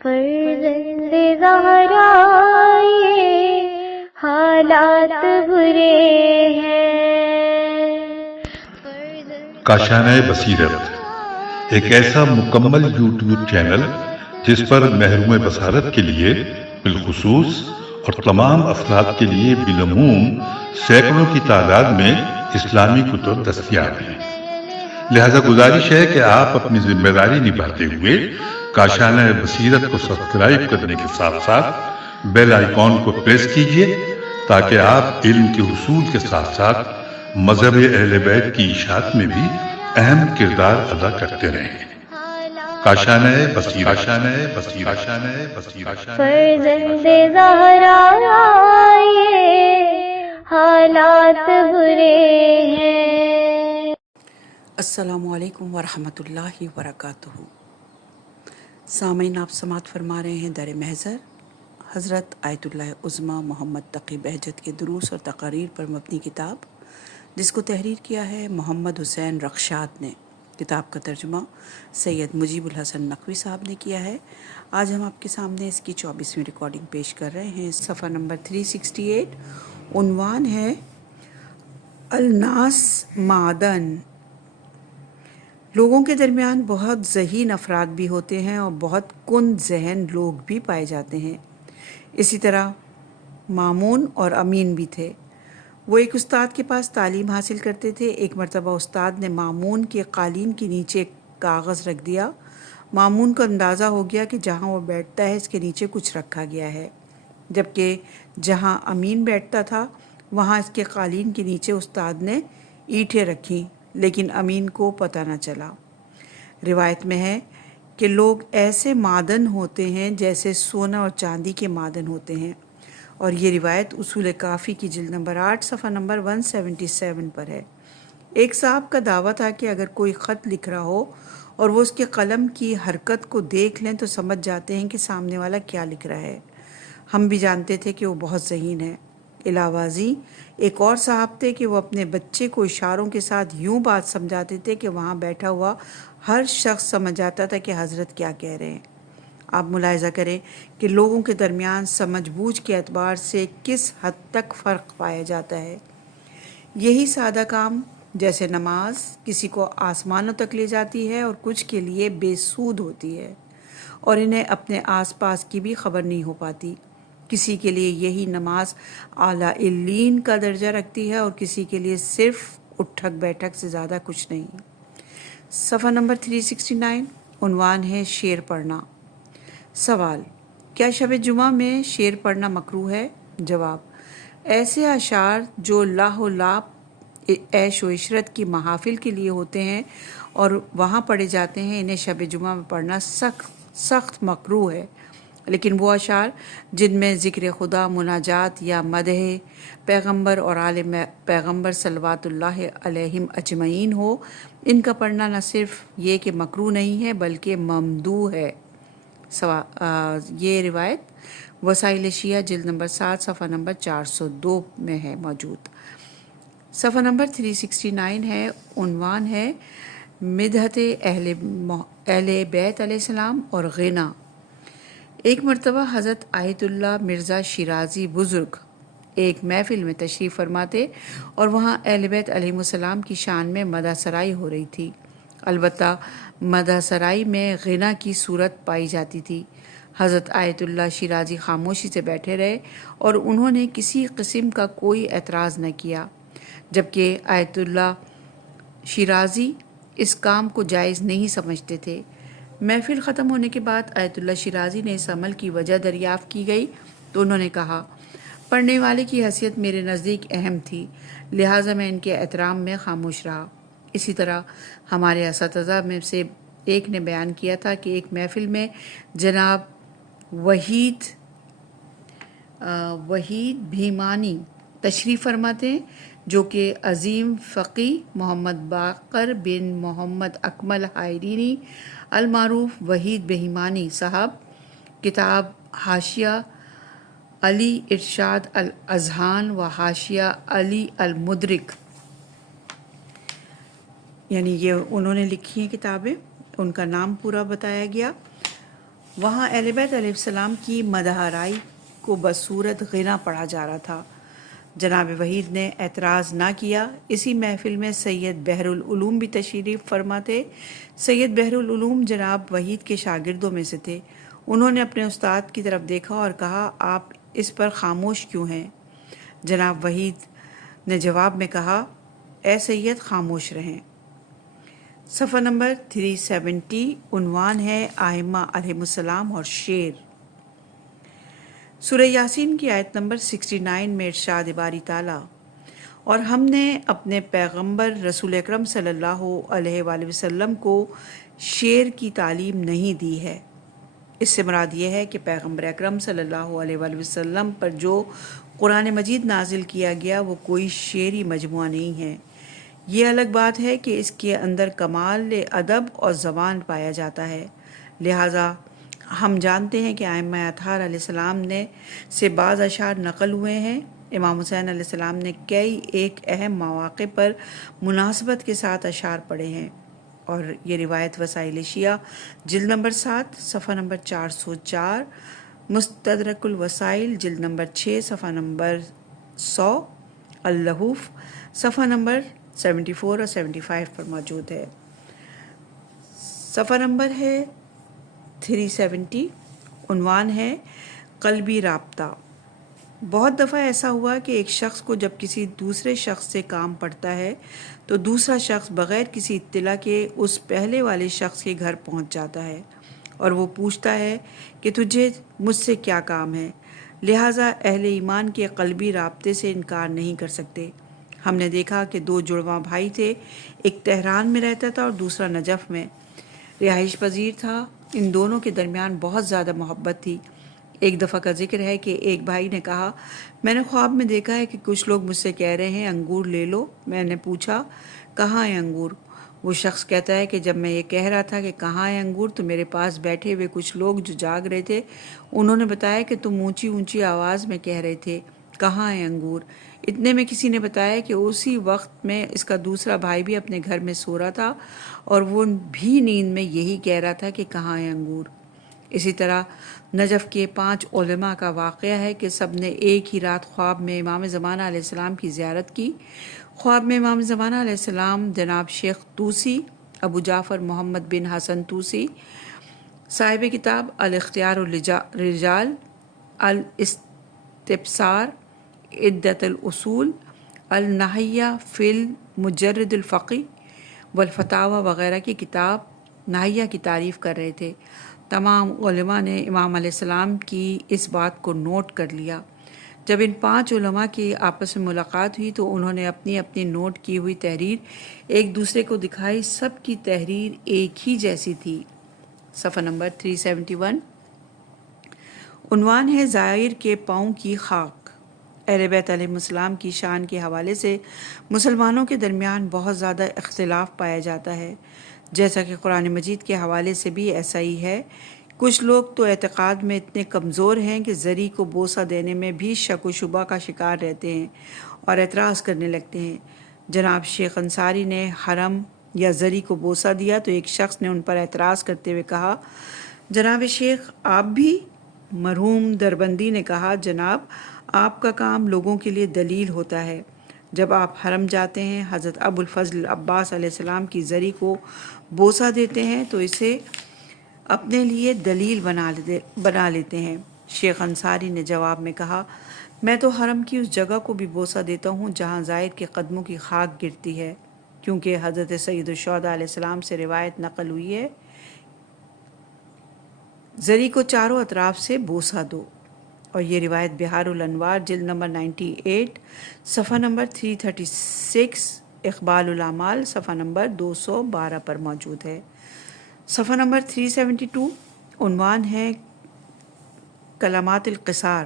فرزند زہرا یہ حالات برے ہیں۔ کاشانہ بصیرت ایک ایسا مکمل یوٹیوب چینل جس پر محروم بصارت کے لیے بالخصوص اور تمام افراد کے لیے بالعموم سینکڑوں کی تعداد میں اسلامی کتب دستیاب ہیں۔ لہذا گزارش ہے کہ آپ اپنی ذمہ داری نبھاتے ہوئے کاشانہ بصیرت کو سبسکرائب کرنے کے ساتھ ساتھ بیل آئیکن کو پریس کیجئے تاکہ آپ علم کے حصول کے ساتھ ساتھ مذہب اہل بیت کی اشاعت میں بھی اہم کردار ادا کرتے رہیں۔ کاشانہ بصیرت۔ فرزند زہرا یہ حالات برے ہیں۔ السلام علیکم ورحمۃ اللہ وبرکاتہ۔ سامعین، آپ سماعت فرما رہے ہیں در محضر حضرت آیت اللہ عظمیٰ محمد تقی بہجت کے دروس اور تقاریر پر مبنی کتاب، جس کو تحریر کیا ہے محمد حسین رخشاد نے۔ کتاب کا ترجمہ سید مجیب الحسن نقوی صاحب نے کیا ہے۔ آج ہم آپ کے سامنے اس کی 24ویں ریکارڈنگ پیش کر رہے ہیں۔ صفحہ نمبر 368، عنوان ہے الناس معدن۔ لوگوں کے درمیان بہت ذہین افراد بھی ہوتے ہیں اور بہت کند ذہن لوگ بھی پائے جاتے ہیں۔ اسی طرح مامون اور امین بھی تھے۔ وہ ایک استاد کے پاس تعلیم حاصل کرتے تھے۔ ایک مرتبہ استاد نے مامون کے قالین کے نیچے ایک کاغذ رکھ دیا۔ مامون کو اندازہ ہو گیا کہ جہاں وہ بیٹھتا ہے اس کے نیچے کچھ رکھا گیا ہے، جبکہ جہاں امین بیٹھتا تھا وہاں اس کے قالین کے نیچے استاد نے اینٹیں رکھیں، لیکن امین کو پتہ نہ چلا۔ روایت میں ہے کہ لوگ ایسے معدن ہوتے ہیں جیسے سونا اور چاندی کے معدن ہوتے ہیں، اور یہ روایت اصول کافی کی جلد نمبر 8 صفحہ نمبر 177 پر ہے۔ ایک صاحب کا دعویٰ تھا کہ اگر کوئی خط لکھ رہا ہو اور وہ اس کے قلم کی حرکت کو دیکھ لیں تو سمجھ جاتے ہیں کہ سامنے والا کیا لکھ رہا ہے۔ ہم بھی جانتے تھے کہ وہ بہت ذہین ہے۔ علاوہ ازیں ایک اور صاحب تھے کہ وہ اپنے بچے کو اشاروں کے ساتھ یوں بات سمجھاتے تھے کہ وہاں بیٹھا ہوا ہر شخص سمجھ جاتا تھا کہ حضرت کیا کہہ رہے ہیں۔ آپ ملاحظہ کریں کہ لوگوں کے درمیان سمجھ بوجھ کے اعتبار سے کس حد تک فرق پایا جاتا ہے۔ یہی سادہ کام جیسے نماز کسی کو آسمانوں تک لے جاتی ہے اور کچھ کے لیے بے سود ہوتی ہے، اور انہیں اپنے آس پاس کی بھی خبر نہیں ہو پاتی۔ کسی کے لیے یہی نماز اعلیٰ علین کا درجہ رکھتی ہے اور کسی کے لیے صرف اٹھک بیٹھک سے زیادہ کچھ نہیں۔ صفحہ نمبر 369، عنوان ہے شعر پڑھنا۔ سوال: کیا شب جمعہ میں شعر پڑھنا مکروہ ہے؟ جواب: ایسے اشعار جو لاہ و لاپ عیش و عشرت کی محافل کے لیے ہوتے ہیں اور وہاں پڑھے جاتے ہیں، انہیں شب جمعہ میں پڑھنا سخت مکروہ ہے۔ لیکن وہ اشعار جن میں ذکر خدا، مناجات یا مدح پیغمبر اور آل پیغمبر صلوات اللہ علیہم اجمعین ہو، ان کا پڑھنا نہ صرف یہ کہ مکروہ نہیں ہے بلکہ ممدوح ہے۔ یہ روایت وسائل شیعہ جلد نمبر 7 صفحہ نمبر 402 میں ہے موجود۔ صفحہ نمبر 369 ہے، عنوان ہے مدحت اہل بیت علیہ السلام اور غنا۔ ایک مرتبہ حضرت آیت اللہ مرزا شیرازی بزرگ ایک محفل میں تشریف فرماتے اور وہاں اہل بیت علیہ السلام کی شان میں مدح سرائی ہو رہی تھی۔ البتہ مدح سرائی میں غنا کی صورت پائی جاتی تھی۔ حضرت آیت اللہ شیرازی خاموشی سے بیٹھے رہے اور انہوں نے کسی قسم کا کوئی اعتراض نہ کیا، جبکہ آیت اللہ شیرازی اس کام کو جائز نہیں سمجھتے تھے۔ محفل ختم ہونے کے بعد آیت اللہ شیرازی نے اس عمل کی وجہ دریافت کی گئی تو انہوں نے کہا، پڑھنے والے کی حیثیت میرے نزدیک اہم تھی، لہٰذا میں ان کے احترام میں خاموش رہا۔ اسی طرح ہمارے اساتذہ میں سے ایک نے بیان کیا تھا کہ ایک محفل میں جناب وحید بھیمانی تشریف فرماتے ہیں، جو کہ عظیم فقیہ محمد باقر بن محمد اکمل حائرینی المعروف وحید بہیمانی صاحب، کتاب حاشیہ علی ارشاد الاذہان و حاشیہ علی المدرک، یعنی یہ انہوں نے لکھی ہیں کتابیں، ان کا نام پورا بتایا گیا۔ وہاں اہل بیت علیہ السلام کی مدح آرائی کو بصورت غنا پڑھا جا رہا تھا۔ جناب وحید نے اعتراض نہ کیا۔ اسی محفل میں سید بحر العلوم بھی تشریف فرما تھے۔ سید بحر العلوم جناب وحید کے شاگردوں میں سے تھے۔ انہوں نے اپنے استاد کی طرف دیکھا اور کہا، آپ اس پر خاموش کیوں ہیں؟ جناب وحید نے جواب میں کہا، اے سید خاموش رہیں۔ صفحہ نمبر 370 عنوان ہے ائمہ علیہم السلام اور شعر۔ سورہ یاسین کی آیت نمبر 69 میں ارشاد باری تعالیٰ، اور ہم نے اپنے پیغمبر رسول اکرم صلی اللہ علیہ وآلہ وسلم کو شعر کی تعلیم نہیں دی ہے۔ اس سے مراد یہ ہے کہ پیغمبر اکرم صلی اللہ علیہ وآلہ وسلم پر جو قرآن مجید نازل کیا گیا وہ کوئی شعری مجموعہ نہیں ہے۔ یہ الگ بات ہے کہ اس کے اندر کمال ادب اور زبان پایا جاتا ہے۔ لہٰذا ہم جانتے ہیں کہ ائمہ اطہار علیہ السلام نے سے بعض اشعار نقل ہوئے ہیں۔ امام حسین علیہ السلام نے کئی ایک اہم مواقع پر مناسبت کے ساتھ اشعار پڑھے ہیں، اور یہ روایت وسائل شیعہ جلد نمبر 7 صفحہ نمبر 404، مستدرک الوسائل جلد نمبر 6 صفحہ نمبر 100، اللحوف صفحہ نمبر 74 اور 75 پر موجود ہے۔ صفحہ نمبر ہے 370 عنوان ہے قلبی رابطہ۔ بہت دفعہ ایسا ہوا کہ ایک شخص کو جب کسی دوسرے شخص سے کام پڑتا ہے تو دوسرا شخص بغیر کسی اطلاع کے اس پہلے والے شخص کے گھر پہنچ جاتا ہے اور وہ پوچھتا ہے کہ تجھے مجھ سے کیا کام ہے۔ لہٰذا اہل ایمان کے قلبی رابطے سے انکار نہیں کر سکتے۔ ہم نے دیکھا کہ دو جڑواں بھائی تھے، ایک تہران میں رہتا تھا اور دوسرا نجف میں رہائش پذیر تھا۔ ان دونوں کے درمیان بہت زیادہ محبت تھی۔ ایک دفعہ کا ذکر ہے کہ ایک بھائی نے کہا، میں نے خواب میں دیکھا ہے کہ کچھ لوگ مجھ سے کہہ رہے ہیں انگور لے لو۔ میں نے پوچھا، کہاں ہیں انگور؟ وہ شخص کہتا ہے کہ جب میں یہ کہہ رہا تھا کہ کہاں ہیں انگور تو میرے پاس بیٹھے ہوئے کچھ لوگ جو جاگ رہے تھے انہوں نے بتایا کہ تم اونچی اونچی آواز میں کہہ رہے تھے کہاں ہیں انگور۔ اتنے میں کسی نے بتایا کہ اسی وقت میں اس کا دوسرا بھائی بھی اپنے گھر میں سو رہا تھا اور وہ بھی نیند میں یہی کہہ رہا تھا کہ کہاں ہیں انگور۔ اسی طرح نجف کے 5 علماء کا واقعہ ہے کہ سب نے ایک ہی رات خواب میں امام زمانہ علیہ السلام کی زیارت کی۔ خواب میں امام زمانہ علیہ السلام جناب شیخ طوسی ابو جعفر محمد بن حسن طوسی صاحب کتاب الاختیار الرجال، الاستبصار، عدت الاصول، النحیہ فی المجرد الفقی والفتاوی وغیرہ کی کتاب نحیہ کی تعریف کر رہے تھے۔ تمام علماء نے امام علیہ السلام کی اس بات کو نوٹ کر لیا۔ جب ان 5 علماء کی آپس میں ملاقات ہوئی تو انہوں نے اپنی اپنی نوٹ کی ہوئی تحریر ایک دوسرے کو دکھائی۔ سب کی تحریر ایک ہی جیسی تھی۔ صفحہ نمبر 371 عنوان ہے زائر کے پاؤں کی خاک۔ اہل بیت علیہ السلام کی شان کے حوالے سے مسلمانوں کے درمیان بہت زیادہ اختلاف پایا جاتا ہے، جیسا کہ قرآن مجید کے حوالے سے بھی ایسا ہی ہے۔ کچھ لوگ تو اعتقاد میں اتنے کمزور ہیں کہ زری کو بوسہ دینے میں بھی شک و شبہ کا شکار رہتے ہیں اور اعتراض کرنے لگتے ہیں۔ جناب شیخ انصاری نے حرم یا زری کو بوسہ دیا تو ایک شخص نے ان پر اعتراض کرتے ہوئے کہا، جناب شیخ آپ بھی؟ مرحوم دربندی نے کہا، جناب آپ کا کام لوگوں کے لیے دلیل ہوتا ہے۔ جب آپ حرم جاتے ہیں، حضرت ابو الفضل عباس علیہ السلام کی زری کو بوسہ دیتے ہیں تو اسے اپنے لیے دلیل بنا لیتے ہیں۔ شیخ انصاری نے جواب میں کہا، میں تو حرم کی اس جگہ کو بھی بوسہ دیتا ہوں جہاں زائر کے قدموں کی خاک گرتی ہے، کیونکہ حضرت سید الشہداء علیہ السلام سے روایت نقل ہوئی ہے، زری کو چاروں اطراف سے بوسہ دو، اور یہ روایت بہار الانوار جلد نمبر 98 صفحہ نمبر 336، اقبال الاعمال صفحہ نمبر 212 پر موجود ہے۔ صفحہ نمبر 372 عنوان ہے کلمات القصار۔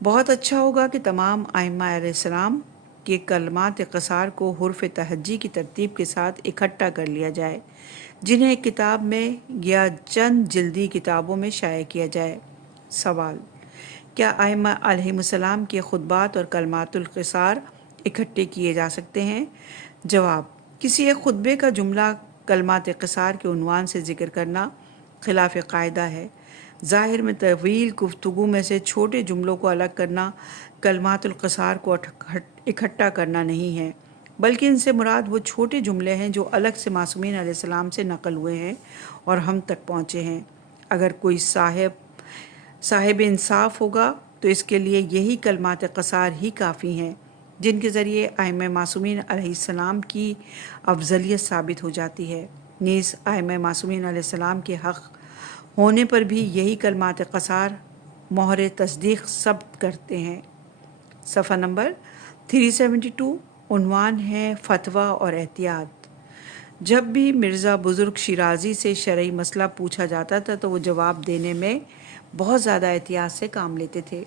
بہت اچھا ہوگا کہ تمام ائمہ علیہ السلام کے کلمات قصار کو حرف تہجی کی ترتیب کے ساتھ اکٹھا کر لیا جائے، جنہیں ایک کتاب میں یا چند جلدی کتابوں میں شائع کیا جائے۔ سوال: کیا ائمہ علیہم السلام کے خطبات اور کلمات القصار اکٹھے کیے جا سکتے ہیں؟ جواب: کسی ایک خطبے کا جملہ کلمات قصار کے عنوان سے ذکر کرنا خلاف قاعدہ ہے۔ ظاہر میں طویل گفتگو میں سے چھوٹے جملوں کو الگ کرنا کلمات القصار کو اکٹھا کرنا نہیں ہے، بلکہ ان سے مراد وہ چھوٹے جملے ہیں جو الگ سے معصومین علیہ السلام سے نقل ہوئے ہیں اور ہم تک پہنچے ہیں۔ اگر کوئی صاحب انصاف ہوگا تو اس کے لیے یہی کلمات قصار ہی کافی ہیں، جن کے ذریعے ائمہ معصومین علیہ السلام کی افضلیت ثابت ہو جاتی ہے۔ نیز ائمہ معصومین علیہ السلام کے حق ہونے پر بھی یہی کلمات قصار مہر تصدیق ثبت کرتے ہیں۔ صفحہ نمبر 372 عنوان ہے فتویٰ اور احتیاط۔ جب بھی مرزا بزرگ شیرازی سے شرعی مسئلہ پوچھا جاتا تھا تو وہ جواب دینے میں بہت زیادہ احتیاط سے کام لیتے تھے۔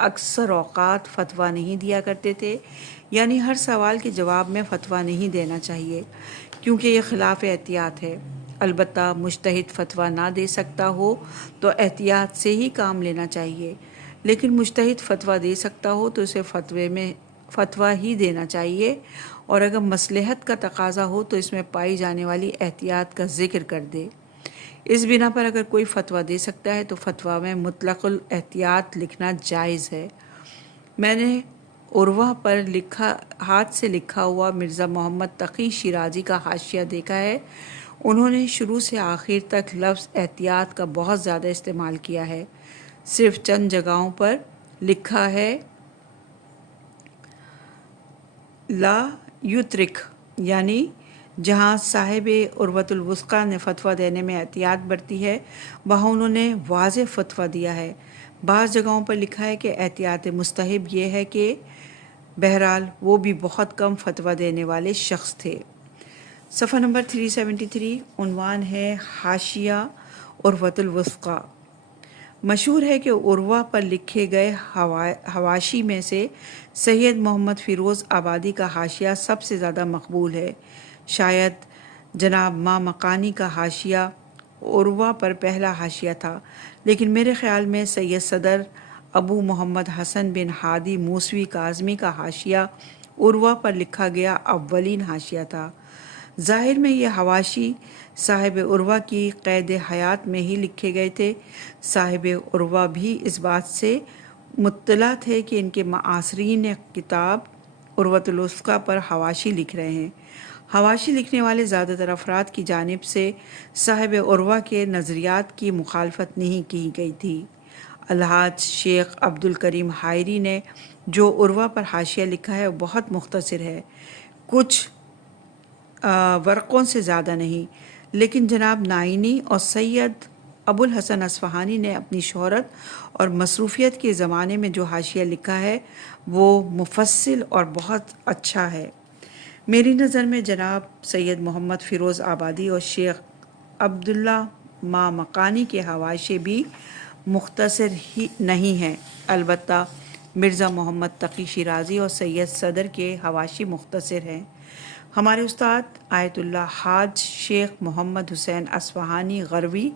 اکثر اوقات فتویٰ نہیں دیا کرتے تھے، یعنی ہر سوال کے جواب میں فتویٰ نہیں دینا چاہیے، کیونکہ یہ خلاف احتیاط ہے۔ البتہ مجتہد فتویٰ نہ دے سکتا ہو تو احتیاط سے ہی کام لینا چاہیے، لیکن مجتہد فتویٰ دے سکتا ہو تو اسے فتویٰ ہی دینا چاہیے، اور اگر مصلحت کا تقاضا ہو تو اس میں پائی جانے والی احتیاط کا ذکر کر دے۔ اس بنا پر اگر کوئی فتویٰ دے سکتا ہے تو فتویٰ میں مطلق الاحتیاط لکھنا جائز ہے۔ میں نے عروہ پر ہاتھ سے لکھا ہوا مرزا محمد تقی شیرازی کا حاشیہ دیکھا ہے۔ انہوں نے شروع سے آخر تک لفظ احتیاط کا بہت زیادہ استعمال کیا ہے۔ صرف چند جگہوں پر لکھا ہے لا یترک، یعنی جہاں صاحب عروۃ الوثقیٰ نے فتویٰ دینے میں احتیاط برتی ہے وہاں انہوں نے واضح فتویٰ دیا ہے۔ بعض جگہوں پر لکھا ہے کہ احتیاط مستحب یہ ہے کہ بہرحال وہ بھی بہت کم فتویٰ دینے والے شخص تھے۔ صفحہ نمبر 373 عنوان ہے حاشیہ عروۃ الوثقیٰ۔ مشہور ہے کہ عروہ پر لکھے گئے حواشی میں سے سید محمد فیروز آبادی کا حاشیہ سب سے زیادہ مقبول ہے۔ شاید جناب ماں مکانی کا حاشیہ عروہ پر پہلا حاشیہ تھا، لیکن میرے خیال میں سید صدر ابو محمد حسن بن ہادی موسوی کاظمی کا حاشیہ عروہ پر لکھا گیا اولین حاشیہ تھا۔ ظاہر میں یہ حواشی صاحب عروہ کی قید حیات میں ہی لکھے گئے تھے۔ صاحب عروہ بھی اس بات سے مطلع تھے کہ ان کے معاصرین کتاب عروۃ الوثقیٰ پر حواشی لکھ رہے ہیں۔ حواشی لکھنے والے زیادہ تر افراد کی جانب سے صاحب عروہ کے نظریات کی مخالفت نہیں کی گئی تھی۔ الحاج شیخ عبد الکریم حائری نے جو عروہ پر حاشیہ لکھا ہے وہ بہت مختصر ہے، کچھ ورقوں سے زیادہ نہیں، لیکن جناب نائینی اور سید ابو الحسن اصفہانی نے اپنی شہرت اور مصروفیت کے زمانے میں جو حاشیہ لکھا ہے وہ مفصل اور بہت اچھا ہے۔ میری نظر میں جناب سید محمد فیروز آبادی اور شیخ عبداللہ ماں مکانی کے حواشے بھی مختصر ہی نہیں ہیں، البتہ مرزا محمد تقی شیرازی اور سید صدر کے حواشی مختصر ہیں۔ ہمارے استاد آیت اللہ حاج شیخ محمد حسین اصفہانی غروی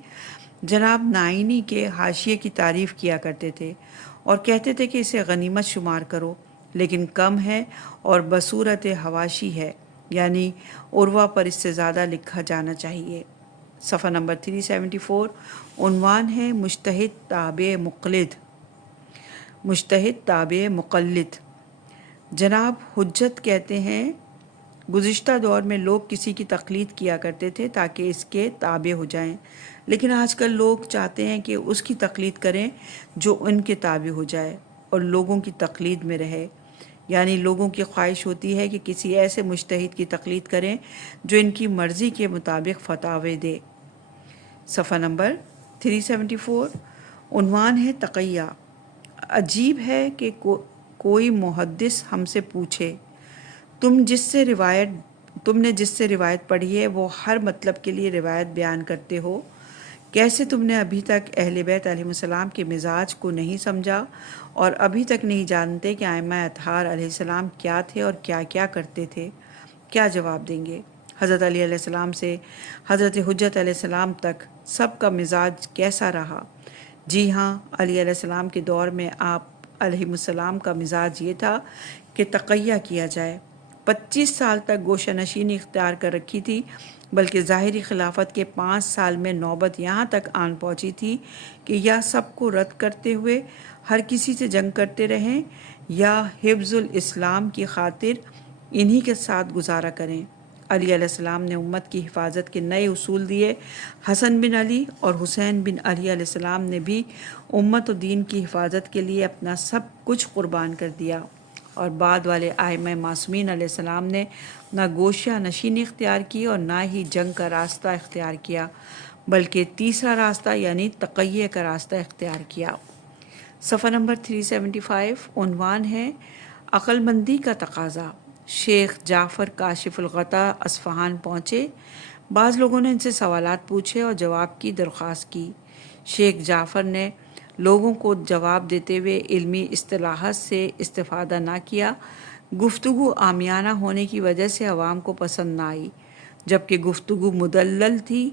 جناب نائینی کے حاشیے کی تعریف کیا کرتے تھے اور کہتے تھے کہ اسے غنیمت شمار کرو، لیکن کم ہے اور بصورت حواشی ہے، یعنی عروہ پر اس سے زیادہ لکھا جانا چاہیے۔ صفحہ نمبر 374 عنوان ہے مجتہد تابع مقلد۔ مجتہد تابع مقلد۔ جناب حجت کہتے ہیں گزشتہ دور میں لوگ کسی کی تقلید کیا کرتے تھے تاکہ اس کے تابع ہو جائیں، لیکن آج کل لوگ چاہتے ہیں کہ اس کی تقلید کریں جو ان کے تابع ہو جائے اور لوگوں کی تقلید میں رہے، یعنی لوگوں کی خواہش ہوتی ہے کہ کسی ایسے مجتہد کی تقلید کریں جو ان کی مرضی کے مطابق فتاوی دے۔ صفحہ نمبر 374 عنوان ہے تقیہ۔ عجیب ہے کہ کوئی محدث ہم سے پوچھے تم نے جس سے روایت پڑھی ہے وہ ہر مطلب کے لیے روایت بیان کرتے ہو، کیسے تم نے ابھی تک اہل بیت علیہ السلام کے مزاج کو نہیں سمجھا اور ابھی تک نہیں جانتے کہ ائمہ اطہار علیہ السلام کیا تھے اور کیا کیا کرتے تھے؟ کیا جواب دیں گے؟ حضرت علی علیہ السلام سے حضرت حجت علیہ السلام تک سب کا مزاج کیسا رہا؟ جی ہاں، علی علیہ السلام کے دور میں آپ علیہ السلام کا مزاج یہ تھا کہ تقیہ کیا جائے، 25 سال تک گوشہ نشینی اختیار کر رکھی تھی، بلکہ ظاہری خلافت کے 5 سال میں نوبت یہاں تک آن پہنچی تھی کہ یا سب کو رد کرتے ہوئے ہر کسی سے جنگ کرتے رہیں یا حفظ الاسلام کی خاطر انہی کے ساتھ گزارا کریں۔ علی علیہ السلام نے امت کی حفاظت کے نئے اصول دیے۔ حسن بن علی اور حسین بن علی علیہ السلام نے بھی امت و دین کی حفاظت کے لیے اپنا سب کچھ قربان کر دیا، اور بعد والے ائمہ معصومین علیہ السلام نے نہ گوشہ نشینی اختیار کی اور نہ ہی جنگ کا راستہ اختیار کیا، بلکہ تیسرا راستہ یعنی تقیہ کا راستہ اختیار کیا۔ صفحہ نمبر 375 عنوان ہے عقل مندی کا تقاضا۔ شیخ جعفر کاشف الغطا اصفہان پہنچے۔ بعض لوگوں نے ان سے سوالات پوچھے اور جواب کی درخواست کی۔ شیخ جعفر نے لوگوں کو جواب دیتے ہوئے علمی اصطلاحات سے استفادہ نہ کیا۔ گفتگو عامیانہ ہونے کی وجہ سے عوام کو پسند نہ آئی، جبکہ گفتگو مدلل تھی۔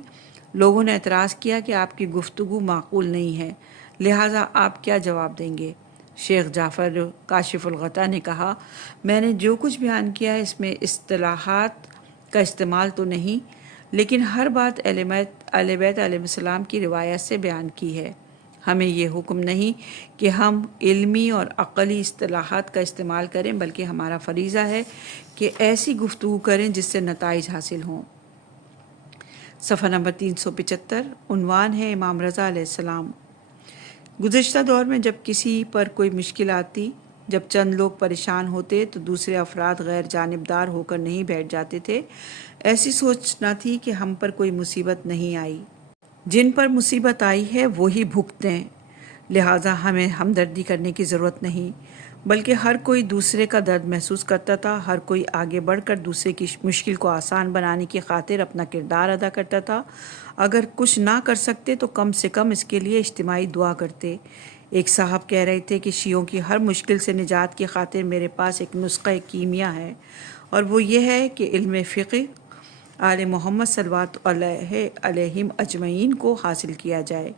لوگوں نے اعتراض کیا کہ آپ کی گفتگو معقول نہیں ہے، لہٰذا آپ کیا جواب دیں گے؟ شیخ جعفر کاشف الغطا نے کہا، میں نے جو کچھ بیان کیا ہے اس میں اصطلاحات کا استعمال تو نہیں، لیکن ہر بات اہل بیت علیہ السلام کی روایت سے بیان کی ہے۔ ہمیں یہ حکم نہیں کہ ہم علمی اور عقلی اصطلاحات کا استعمال کریں، بلکہ ہمارا فریضہ ہے کہ ایسی گفتگو کریں جس سے نتائج حاصل ہوں۔ صفحہ نمبر 375 عنوان ہے امام رضا علیہ السلام۔ گزشتہ دور میں جب کسی پر کوئی مشکل آتی، جب چند لوگ پریشان ہوتے تو دوسرے افراد غیر جانبدار ہو کر نہیں بیٹھ جاتے تھے۔ ایسی سوچ نہ تھی کہ ہم پر کوئی مصیبت نہیں آئی، جن پر مصیبت آئی ہے وہی بھگتیں، لہٰذا ہمیں ہمدردی کرنے کی ضرورت نہیں، بلکہ ہر کوئی دوسرے کا درد محسوس کرتا تھا، ہر کوئی آگے بڑھ کر دوسرے کی مشکل کو آسان بنانے کی خاطر اپنا کردار ادا کرتا تھا۔ اگر کچھ نہ کر سکتے تو کم سے کم اس کے لیے اجتماعی دعا کرتے۔ ایک صاحب کہہ رہے تھے کہ شیعوں کی ہر مشکل سے نجات کی خاطر میرے پاس ایک نسخہ کیمیا ہے، اور وہ یہ ہے کہ علم فقہ آل محمد صلوات اللہ علیہم اجمعین کو حاصل کیا جائے۔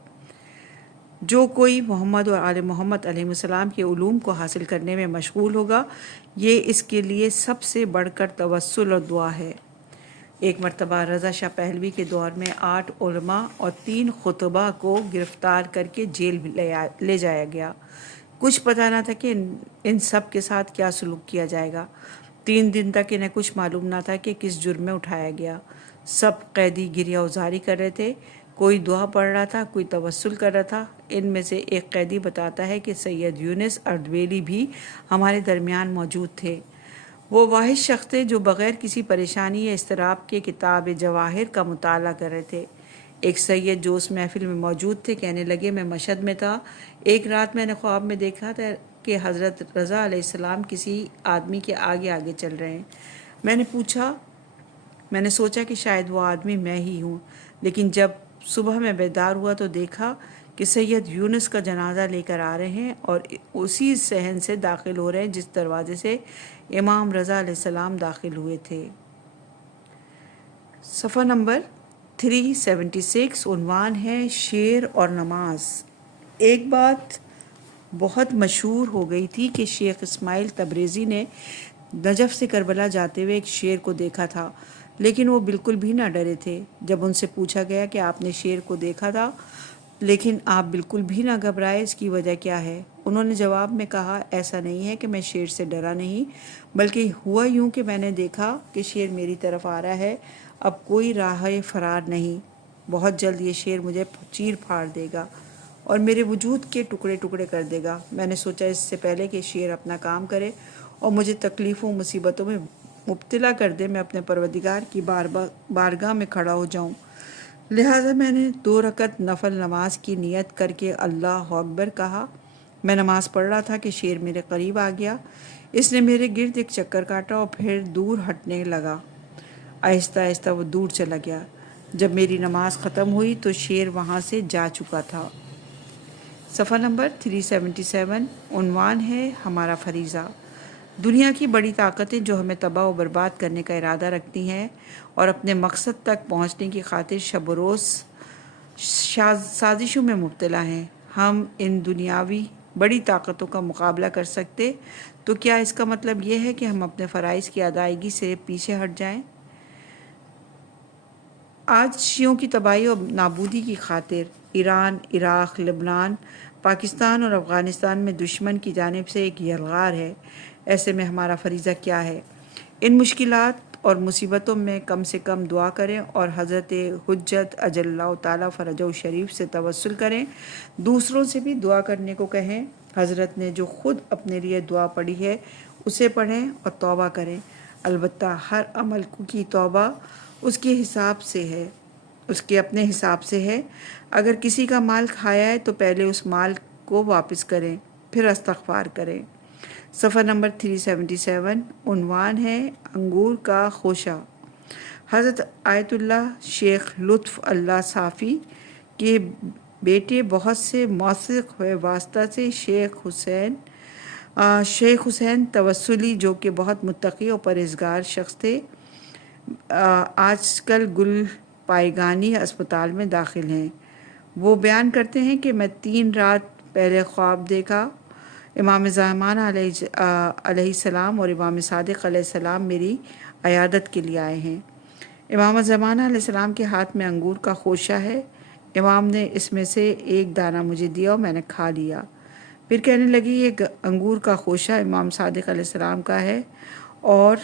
جو کوئی محمد اور آل محمد علیہ السلام کے علوم کو حاصل کرنے میں مشغول ہوگا، یہ اس کے لیے سب سے بڑھ کر توسل اور دعا ہے۔ ایک مرتبہ رضا شاہ پہلوی کے دور میں 8 علماء اور 3 خطبہ کو گرفتار کر کے جیل لے جایا گیا۔ کچھ پتہ نہ تھا کہ ان سب کے ساتھ کیا سلوک کیا جائے گا۔ 3 دن تک انہیں کچھ معلوم نہ تھا کہ کس جرم میں اٹھایا گیا۔ سب قیدی گریہ وزاری کر رہے تھے، کوئی دعا پڑھ رہا تھا، کوئی توسل کر رہا تھا۔ ان میں سے ایک قیدی بتاتا ہے کہ سید یونس اردبیلی بھی ہمارے درمیان موجود تھے۔ وہ واحد شخص تھے جو بغیر کسی پریشانی یا اضطراب کے کتاب جواہر کا مطالعہ کر رہے تھے۔ ایک سید جو اس محفل میں موجود تھے کہنے لگے، میں مشہد میں تھا، ایک رات میں نے خواب میں دیکھا تھا کہ حضرت رضا علیہ السلام کسی آدمی کے آگے آگے چل رہے ہیں۔ میں نے سوچا کہ شاید وہ آدمی میں ہی ہوں، لیکن جب صبح میں بیدار ہوا تو دیکھا کہ سید یونس کا جنازہ لے کر آ رہے ہیں اور اسی صحن سے داخل ہو رہے ہیں جس دروازے سے امام رضا علیہ السلام داخل ہوئے تھے۔ صفحہ نمبر 376 عنوان ہے شعر اور نماز۔ ایک بات بہت مشہور ہو گئی تھی کہ شیخ اسماعیل تبریزی نے نجف سے کربلا جاتے ہوئے ایک شیر کو دیکھا تھا، لیکن وہ بالکل بھی نہ ڈرے تھے۔ جب ان سے پوچھا گیا کہ آپ نے شیر کو دیکھا تھا لیکن آپ بالکل بھی نہ گھبرائے، اس کی وجہ کیا ہے؟ انہوں نے جواب میں کہا، ایسا نہیں ہے کہ میں شیر سے ڈرا نہیں، بلکہ ہوا یوں کہ میں نے دیکھا کہ شیر میری طرف آ رہا ہے، اب کوئی راہ فرار نہیں، بہت جلد یہ شیر مجھے چیر پھاڑ دے گا اور میرے وجود کے ٹکڑے ٹکڑے کر دے گا۔ میں نے سوچا اس سے پہلے کہ شیر اپنا کام کرے اور مجھے تکلیفوں مصیبتوں میں مبتلا کر دے، میں اپنے پروردگار کی بارگاہ میں کھڑا ہو جاؤں، لہٰذا میں نے 2 رکعت نفل نماز کی نیت کر کے اللہ اکبر کہا۔ میں نماز پڑھ رہا تھا کہ شیر میرے قریب آ گیا، اس نے میرے گرد ایک چکر کاٹا اور پھر دور ہٹنے لگا، آہستہ آہستہ وہ دور چلا گیا۔ جب میری نماز ختم ہوئی تو شیر وہاں سے جا چکا تھا۔ صفحہ نمبر 377 عنوان ہے ہمارا فریضہ۔ دنیا کی بڑی طاقتیں جو ہمیں تباہ و برباد کرنے کا ارادہ رکھتی ہیں اور اپنے مقصد تک پہنچنے کی خاطر شب و روز سازشوں میں مبتلا ہیں، ہم ان دنیاوی بڑی طاقتوں کا مقابلہ کر سکتے، تو کیا اس کا مطلب یہ ہے کہ ہم اپنے فرائض کی ادائیگی سے پیچھے ہٹ جائیں؟ آج شیعوں کی تباہی اور نابودی کی خاطر ایران، عراق، لبنان، پاکستان اور افغانستان میں دشمن کی جانب سے ایک یلغار ہے۔ ایسے میں ہمارا فریضہ کیا ہے؟ ان مشکلات اور مصیبتوں میں کم سے کم دعا کریں اور حضرت حجت اجل اللہ تعالیٰ فرجہ شریف سے توسل کریں، دوسروں سے بھی دعا کرنے کو کہیں۔ حضرت نے جو خود اپنے لیے دعا پڑھی ہے اسے پڑھیں اور توبہ کریں۔ البتہ ہر عمل کی توبہ اس کے حساب سے ہے، اس کے اپنے حساب سے ہے۔ اگر کسی کا مال کھایا ہے تو پہلے اس مال کو واپس کریں، پھر استغفار کریں۔ صفحہ نمبر 377، عنوان ہے انگور کا خوشہ۔ حضرت آیت اللہ شیخ لطف اللہ صافی کے بیٹے بہت سے موثق ہوئے واسطہ سے شیخ حسین توسلی، جو کہ بہت متقی اور پرہیزگار شخص تھے، آج کل گل پائیگانی اسپتال میں داخل ہیں۔ وہ بیان کرتے ہیں کہ میں 3 رات پہلے خواب دیکھا، امام زمانہ علیہ السلام اور امام صادق علیہ السلام میری عیادت کے لیے آئے ہیں۔ امام زمانہ علیہ السلام کے ہاتھ میں انگور کا خوشہ ہے۔ امام نے اس میں سے ایک دانہ مجھے دیا اور میں نے کھا لیا۔ پھر کہنے لگی یہ انگور کا خوشہ امام صادق علیہ السلام کا ہے اور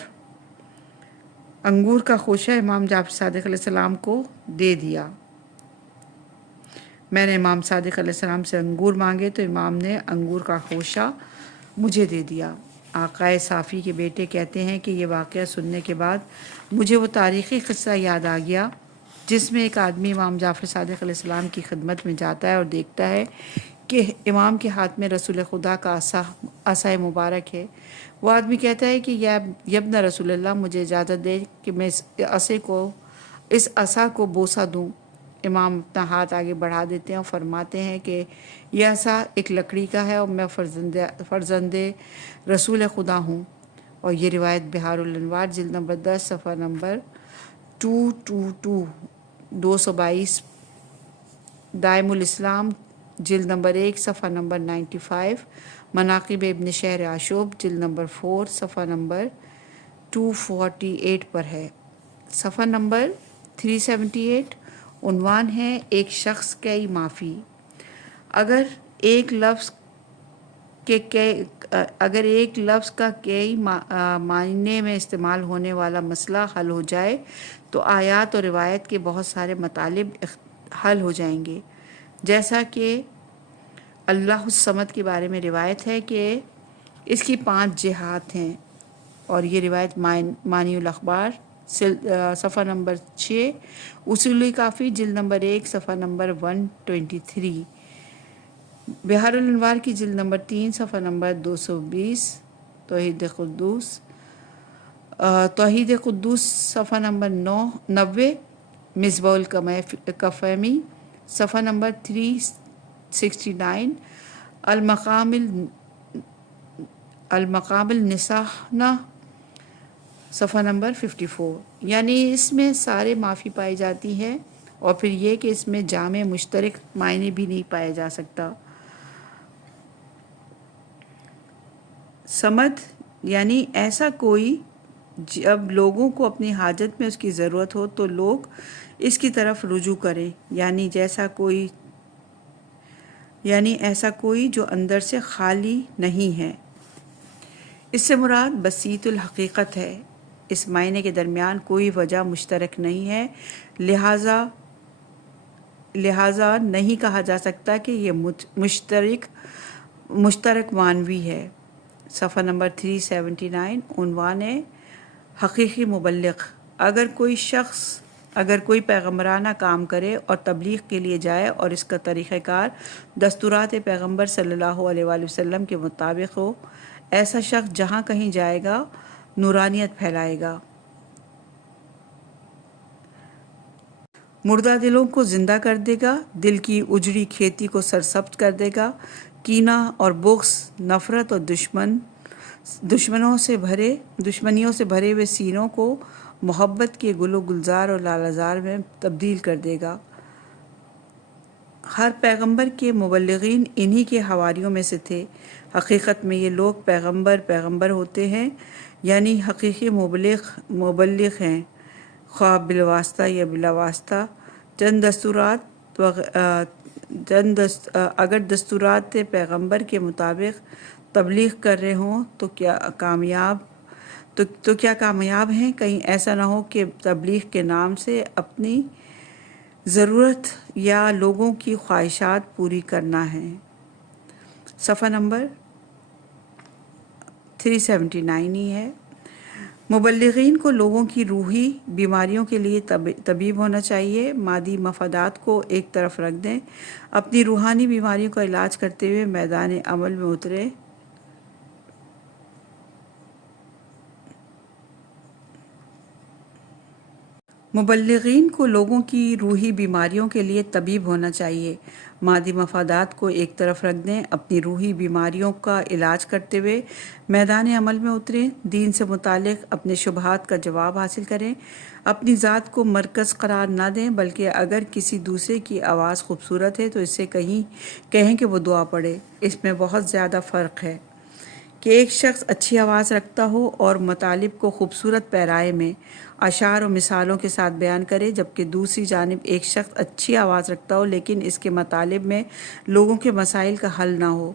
انگور کا خوشہ امام جعفر صادق علیہ السلام کو دے دیا۔ میں نے امام صادق علیہ السلام سے انگور مانگے تو امام نے انگور کا خوشہ مجھے دے دیا۔ آقائے صافی کے بیٹے کہتے ہیں کہ یہ واقعہ سننے کے بعد مجھے وہ تاریخی قصہ یاد آ گیا جس میں ایک آدمی امام جعفر صادق علیہ السلام کی خدمت میں جاتا ہے اور دیکھتا ہے کہ امام کے ہاتھ میں رسول خدا کا عصا مبارک ہے۔ وہ آدمی کہتا ہے کہ یا ابن رسول اللہ، مجھے اجازت دے کہ میں اس عصا کو بوسہ دوں۔ امام اپنا ہاتھ آگے بڑھا دیتے ہیں اور فرماتے ہیں کہ یہ عصا ایک لکڑی کا ہے اور میں فرزند رسول خدا ہوں۔ اور یہ روایت بہار الانوار جلد نمبر 10 صفحہ نمبر 222، دائم الاسلام جلد نمبر 1 صفحہ نمبر 95، مناقب ابن شہر عاشوب جلد نمبر 4 صفحہ نمبر 248 پر ہے۔ صفحہ نمبر 378، عنوان ہے ایک شخص کی معافی۔ اگر ایک لفظ کا کئی معنی میں استعمال ہونے والا مسئلہ حل ہو جائے تو آیات اور روایت کے بہت سارے مطالب حل ہو جائیں گے۔ جیسا کہ اللہ الصمد کے بارے میں روایت ہے کہ اس کی 5 جہات ہیں، اور یہ روایت معنی الاخبار صفحہ نمبر 6، اصول کافی جلد نمبر 1 صفحہ نمبر 123، بہار الانوار کی جلد نمبر 3 صفحہ نمبر 220، توحید قدوس صفحہ نمبر 90، مصباح الکفیمی صفحہ نمبر 369، المقام النساء صفحہ نمبر 54۔ یعنی اس میں سارے معافی پائی جاتی ہے، اور پھر یہ کہ اس میں جامع مشترک معنی بھی نہیں پایا جا سکتا۔ سمد یعنی ایسا کوئی جب لوگوں کو اپنی حاجت میں اس کی ضرورت ہو تو لوگ اس کی طرف رجوع کریں، یعنی ایسا کوئی جو اندر سے خالی نہیں ہے۔ اس سے مراد بسیط الحقیقت ہے۔ اس معنی کے درمیان کوئی وجہ مشترک نہیں ہے، لہٰذا نہیں کہا جا سکتا کہ یہ مشترک معنوی ہے۔ صفحہ نمبر 379، عنوان ہے حقیقی مبلغ۔ اگر کوئی پیغمبرانہ کام کرے اور تبلیغ کے لیے جائے اور اس کا طریقہ کار دستورات پیغمبر صلی اللہ علیہ وآلہ وسلم کے مطابق ہو، ایسا شخص جہاں کہیں جائے گا نورانیت پھیلائے گا، مردہ دلوں کو زندہ کر دے گا، دل کی اجڑی کھیتی کو سرسبز کر دے گا، کینہ اور بغض، نفرت اور دشمنیوں سے بھرے ہوئے سینوں کو محبت کے گل و گلزار اور لالہ زار میں تبدیل کر دے گا۔ ہر پیغمبر کے مبلغین انہی کے حواریوں میں سے تھے۔ حقیقت میں یہ لوگ پیغمبر ہوتے ہیں، یعنی حقیقی مبلغ ہیں، خواہ بالواسطہ یا بلا واسطہ۔ اگر دستورات پیغمبر کے مطابق تبلیغ کر رہے ہوں تو کیا کامیاب ہیں؟ کہیں ایسا نہ ہو کہ تبلیغ کے نام سے اپنی ضرورت یا لوگوں کی خواہشات پوری کرنا ہے۔ صفحہ نمبر 379 ہی ہے۔ مبلغین کو لوگوں کی روحی بیماریوں کے لیے طبیب ہونا چاہیے۔ مادی مفادات کو ایک طرف رکھ دیں، اپنی روحانی بیماریوں کا علاج کرتے ہوئے میدان عمل میں اتریں۔ مبلغین کو لوگوں کی روحی بیماریوں کے لیے طبیب ہونا چاہیے۔ مادی مفادات کو ایک طرف رکھ دیں، اپنی روحی بیماریوں کا علاج کرتے ہوئے میدان عمل میں اتریں۔ دین سے متعلق اپنے شبہات کا جواب حاصل کریں۔ اپنی ذات کو مرکز قرار نہ دیں، بلکہ اگر کسی دوسرے کی آواز خوبصورت ہے تو اس سے کہیں کہ وہ دعا پڑھے۔ اس میں بہت زیادہ فرق ہے کہ ایک شخص اچھی آواز رکھتا ہو اور مطالب کو خوبصورت پیرائے میں اشعار و مثالوں کے ساتھ بیان کرے، جبکہ دوسری جانب ایک شخص اچھی آواز رکھتا ہو لیکن اس کے مطالب میں لوگوں کے مسائل کا حل نہ ہو،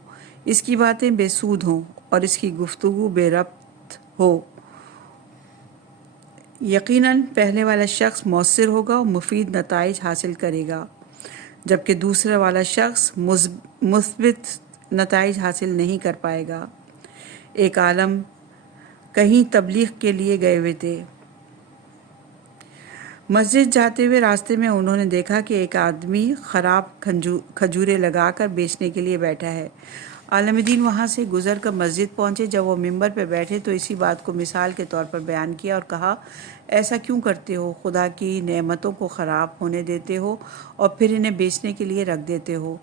اس کی باتیں بے سود ہوں اور اس کی گفتگو بے ربط ہو۔ یقیناً پہلے والا شخص مؤثر ہوگا اور مفید نتائج حاصل کرے گا، جبکہ دوسرا والا شخص مثبت نتائج حاصل نہیں کر پائے گا۔ ایک عالم کہیں تبلیغ کے لیے گئے ہوئے تھے۔ مسجد جاتے ہوئے راستے میں انہوں نے دیکھا کہ ایک آدمی خراب کھجوریں لگا کر بیچنے کے لیے بیٹھا ہے۔ عالم دین وہاں سے گزر کر مسجد پہنچے۔ جب وہ ممبر پہ بیٹھے تو اسی بات کو مثال کے طور پر بیان کیا اور کہا، ایسا کیوں کرتے ہو؟ خدا کی نعمتوں کو خراب ہونے دیتے ہو اور پھر انہیں بیچنے کے لیے رکھ دیتے ہو۔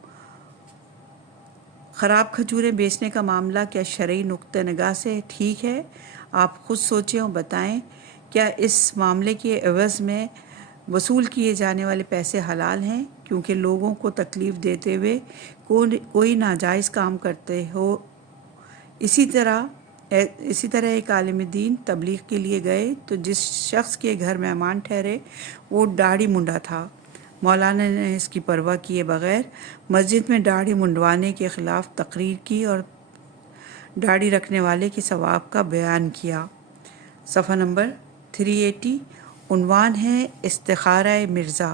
خراب کھجوریں بیچنے کا معاملہ کیا شرعی نقطہ نگاہ سے ٹھیک ہے؟ آپ خود سوچیں اور بتائیں، کیا اس معاملے کے عوض میں وصول کیے جانے والے پیسے حلال ہیں؟ کیونکہ لوگوں کو تکلیف دیتے ہوئے کوئی ناجائز کام کرتے ہو۔ اسی طرح ایک عالم دین تبلیغ کے لیے گئے تو جس شخص کے گھر مہمان ٹھہرے وہ داڑھی منڈا تھا۔ مولانا نے اس کی پرواہ کیے بغیر مسجد میں داڑھی منڈوانے کے خلاف تقریر کی اور داڑھی رکھنے والے کے ثواب کا بیان کیا۔ صفحہ نمبر 380 عنوان ہے استخارہ مرزا۔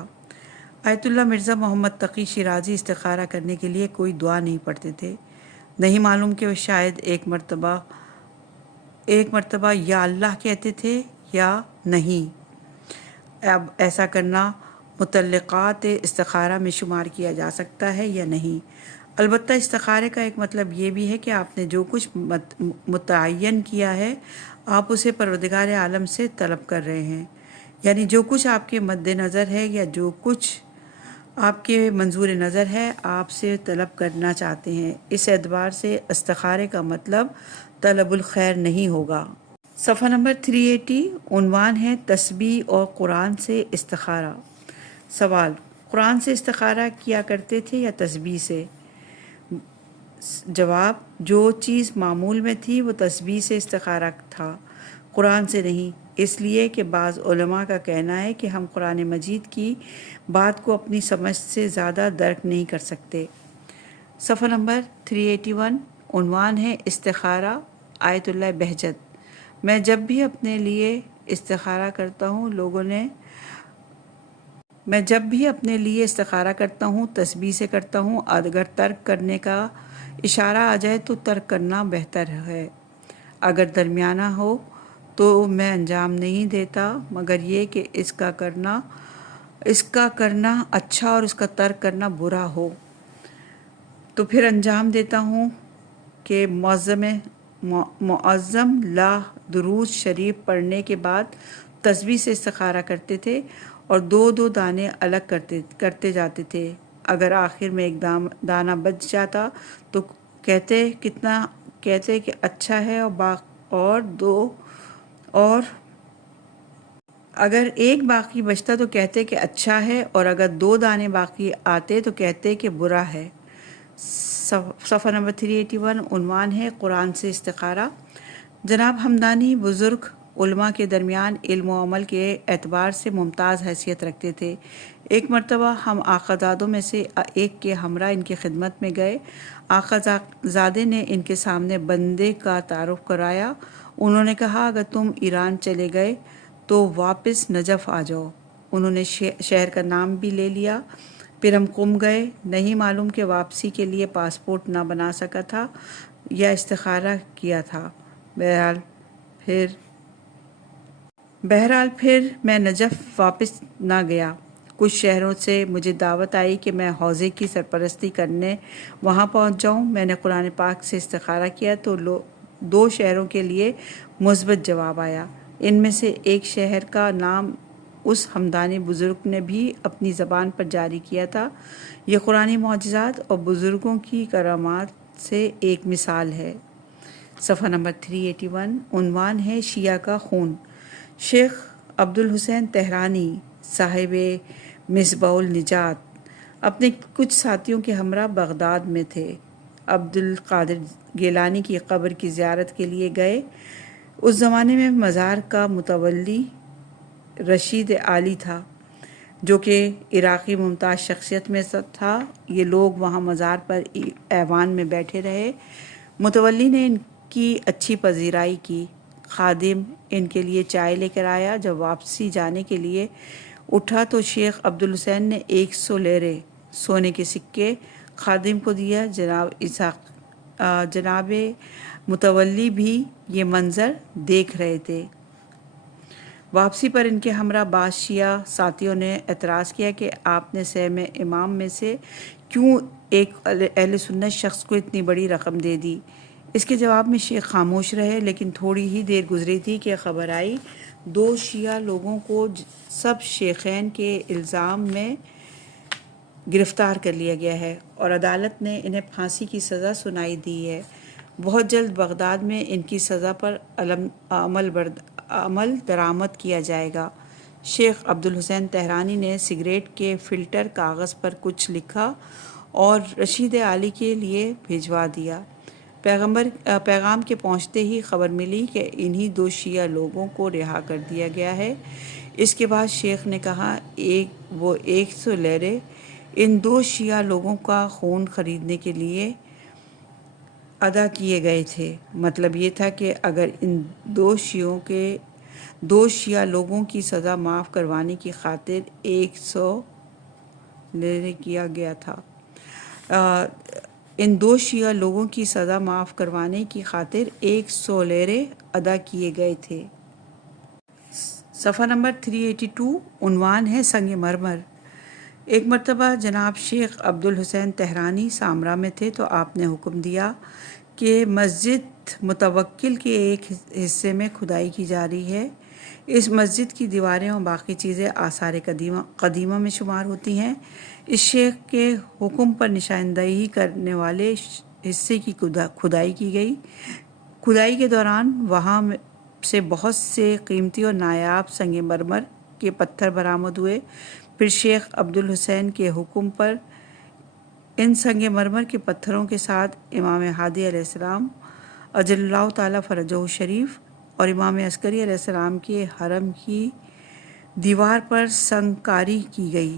آیت اللہ مرزا محمد تقی شیرازی استخارہ کرنے کے لیے کوئی دعا نہیں پڑھتے تھے۔ نہیں معلوم کہ وہ شاید ایک مرتبہ یا اللہ کہتے تھے یا نہیں۔ اب ایسا کرنا متعلقات استخارہ میں شمار کیا جا سکتا ہے یا نہیں؟ البتہ استخارے کا ایک مطلب یہ بھی ہے کہ آپ نے جو کچھ متعین کیا ہے آپ اسے پروردگار عالم سے طلب کر رہے ہیں، یعنی جو کچھ آپ کے مد نظر ہے یا جو کچھ آپ کے منظور نظر ہے آپ سے طلب کرنا چاہتے ہیں۔ اس اعتبار سے استخارے کا مطلب طلب الخیر نہیں ہوگا۔ صفحہ نمبر 380 عنوان ہے تسبیح اور قرآن سے استخارہ۔ سوال: قرآن سے استخارہ کیا کرتے تھے یا تسبیح سے؟ جواب: جو چیز معمول میں تھی وہ تسبیح سے استخارہ تھا، قرآن سے نہیں، اس لیے کہ بعض علماء کا کہنا ہے کہ ہم قرآن مجید کی بات کو اپنی سمجھ سے زیادہ درک نہیں کر سکتے۔ صفحہ نمبر 381 عنوان ہے استخارہ آیت اللہ بہجت۔ میں جب بھی اپنے لیے استخارہ کرتا ہوں تسبیح سے کرتا ہوں۔ اگر ترک کرنے کا اشارہ آ جائے تو ترک کرنا بہتر ہے، اگر درمیانہ ہو تو میں انجام نہیں دیتا مگر یہ کہ اس کا کرنا اچھا اور اس کا ترک کرنا برا ہو تو پھر انجام دیتا ہوں کہ معظم لا درود شریف پڑھنے کے بعد تسبیح سے استخارہ کرتے تھے اور دو دانے الگ کرتے جاتے تھے۔ اگر آخر میں ایک دانہ بچ جاتا تو کہتے کہ اچھا ہے اور اگر ایک باقی بچتا تو کہتے کہ اچھا ہے، اور اگر 2 دانے باقی آتے تو کہتے کہ برا ہے۔ صفحہ نمبر 381 عنوان ہے قرآن سے استخارہ۔ جناب ہمدانی بزرگ علماء کے درمیان علم و عمل کے اعتبار سے ممتاز حیثیت رکھتے تھے۔ ایک مرتبہ ہم آقا زادوں میں سے ایک کے ہمراہ ان کی خدمت میں گئے۔ آقا زادے نے ان کے سامنے بندے کا تعارف کرایا۔ انہوں نے کہا اگر تم ایران چلے گئے تو واپس نجف آ جاؤ۔ انہوں نے شہر کا نام بھی لے لیا۔ پھر ہم قم گئے۔ نہیں معلوم کہ واپسی کے لیے پاسپورٹ نہ بنا سکا تھا یا استخارہ کیا تھا۔ بہرحال پھر میں نجف واپس نہ گیا۔ کچھ شہروں سے مجھے دعوت آئی کہ میں حوضے کی سرپرستی کرنے وہاں پہنچ جاؤں۔ میں نے قرآن پاک سے استخارہ کیا تو 2 شہروں کے لیے مثبت جواب آیا۔ ان میں سے ایک شہر کا نام اس ہمدانی بزرگ نے بھی اپنی زبان پر جاری کیا تھا۔ یہ قرآنی معجزات اور بزرگوں کی کرامات سے ایک مثال ہے۔ صفحہ نمبر 381 عنوان ہے شیعہ کا خون۔ شیخ عبدالحسین تہرانی صاحب مصباح النجات اپنے کچھ ساتھیوں کے ہمراہ بغداد میں تھے۔ عبدالقادر گیلانی کی قبر کی زیارت کے لیے گئے۔ اس زمانے میں مزار کا متولی رشید علی تھا، جو کہ عراقی ممتاز شخصیت میں تھا۔ یہ لوگ وہاں مزار پر ایوان میں بیٹھے رہے۔ متولی نے ان کی اچھی پذیرائی کی۔ خادم ان کے لیے چائے لے کر آیا۔ جب واپسی جانے کے لیے اٹھا تو شیخ عبدالحسین نے 100 لیرے سونے کے سکے خادم کو دیا۔ جناب متولی بھی یہ منظر دیکھ رہے تھے۔ واپسی پر ان کے ہمراہ بعض شیعہ ساتھیوں نے اعتراض کیا کہ آپ نے سہم امام میں سے کیوں ایک اہل سنت شخص کو اتنی بڑی رقم دے دی؟ اس کے جواب میں شیخ خاموش رہے، لیکن تھوڑی ہی دیر گزری تھی کہ خبر آئی 2 شیعہ لوگوں کو سب شیخین کے الزام میں گرفتار کر لیا گیا ہے اور عدالت نے انہیں پھانسی کی سزا سنائی دی ہے۔ بہت جلد بغداد میں ان کی سزا پر عمل درآمد کیا جائے گا۔ شیخ عبدالحسین تہرانی نے سگریٹ کے فلٹر کاغذ پر کچھ لکھا اور رشید علی کے لیے بھجوا دیا۔ پیغام کے پہنچتے ہی خبر ملی کہ انہی 2 شیعہ لوگوں کو رہا کر دیا گیا ہے۔ اس کے بعد شیخ نے کہا وہ 100 لیرے ان 2 شیعہ لوگوں کا خون خریدنے کے لیے ادا کیے گئے تھے۔ مطلب یہ تھا کہ اگر ان 2 شیعہ لوگوں کی سزا معاف کروانے کی خاطر 100 لیرے کیا گیا تھا، ان 2 شیعہ لوگوں کی سزا معاف کروانے کی خاطر 100 لیرے ادا کیے گئے تھے۔ صفحہ نمبر 382 عنوان ہے سنگ مرمر۔ ایک مرتبہ جناب شیخ عبدالحسین تہرانی سامرا میں تھے تو آپ نے حکم دیا کہ مسجد متوکل کے ایک حصے میں کھدائی کی جا رہی ہے۔ اس مسجد کی دیواریں اور باقی چیزیں آثار قدیمہ میں شمار ہوتی ہیں۔ اس شیخ کے حکم پر نشاندہی کرنے والے حصے کی کھدائی کی گئی۔ کھدائی کے دوران وہاں سے بہت سے قیمتی اور نایاب سنگ مرمر کے پتھر برآمد ہوئے۔ پھر شیخ عبدالحسین کے حکم پر ان سنگ مرمر کے پتھروں کے ساتھ امام ہادی علیہ السلام اجل اللہ تعالیٰ فرجہ الشریف اور امام عسکری علیہ السلام کے حرم کی دیوار پر سنگ کاری کی گئی۔